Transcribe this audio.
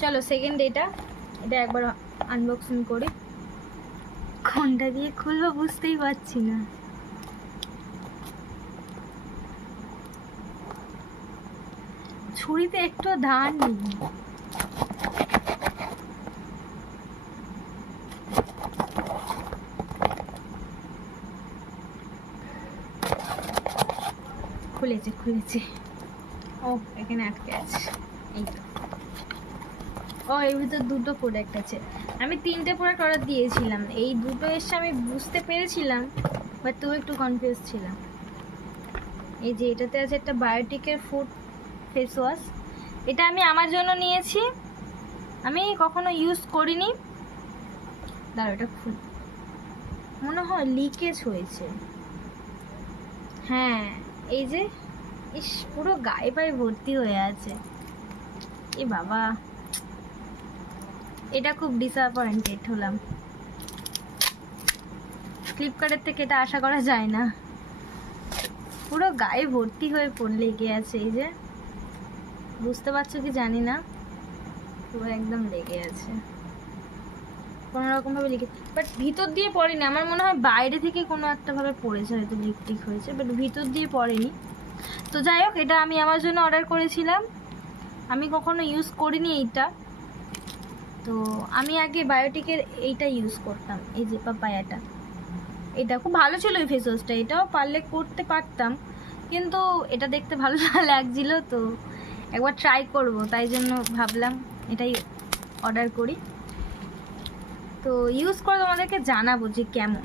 চলো সেকেন্ড এটা একবার আনবক্সিং করি। কোনটা দিয়ে খুলবো বুঝতেই পারছি না। ছুরিতে একটু ধার নেই। খুলেছে ও এখানে আটকে আছে। এই তো, ও এর ভিতর দুটো প্রোডাক্ট আছে। আমি 3টে প্রোডাক্ট অর্ডার দিয়েছিলাম, এই দুটো এসে আমি বুঝতে পেরেছিলাম, বাট তুই একটু কনফিউজ ছিলাম। এই যে এটাতে আছে একটা বায়োটিকের ফুড ফেস ওয়াশ, এটা আমি আমার জন্য নিয়েছি, আমি কখনো ইউজ করিনি। দাঁড়া, এটা খুব মনে হয় লিকেজ হয়েছে। হ্যাঁ এই যে, ইস পুরো গায়ে পায়ে ভর্তি হয়ে আছে। এ বাবা, এটা খুব ডিসঅ্যাপয়েন্টেড হলাম। ফ্লিপকার্টের থেকে এটা আশা করা যায় না, পুরো গায়ে ভর্তি হয়ে লেগে আছে। এই যে বুঝতে পারছো কি জানি না, পুরো একদম লেগে আছে কোনো রকম ভাবে লিখে, বাট ভিতর দিয়ে পড়েনি। আমার মনে হয় বাইরে থেকে কোনো একটা ভাবে পড়েছে, হয়তো লিপস্টিক হয়েছে, বাট ভিতর দিয়ে পড়েনি। তো যাই হোক, এটা আমি আমার জন্য অর্ডার করেছিলাম, আমি কখনো ইউজ করিনি এইটা। তো আমি আগে বায়োটিকের এইটা ইউজ করতাম, এই যে পাপায়াটা, এটা খুব ভালো ছিল এই ফেস ওয়াশটা, এটাও পারলে করতে পারতাম, কিন্তু এটা দেখতে ভালো লাগছিল, তো একবার ট্রাই করব, তাই জন্য ভাবলাম এটাই অর্ডার করি। তো ইউজ করে তোমাদেরকে জানাবো যে কেমন।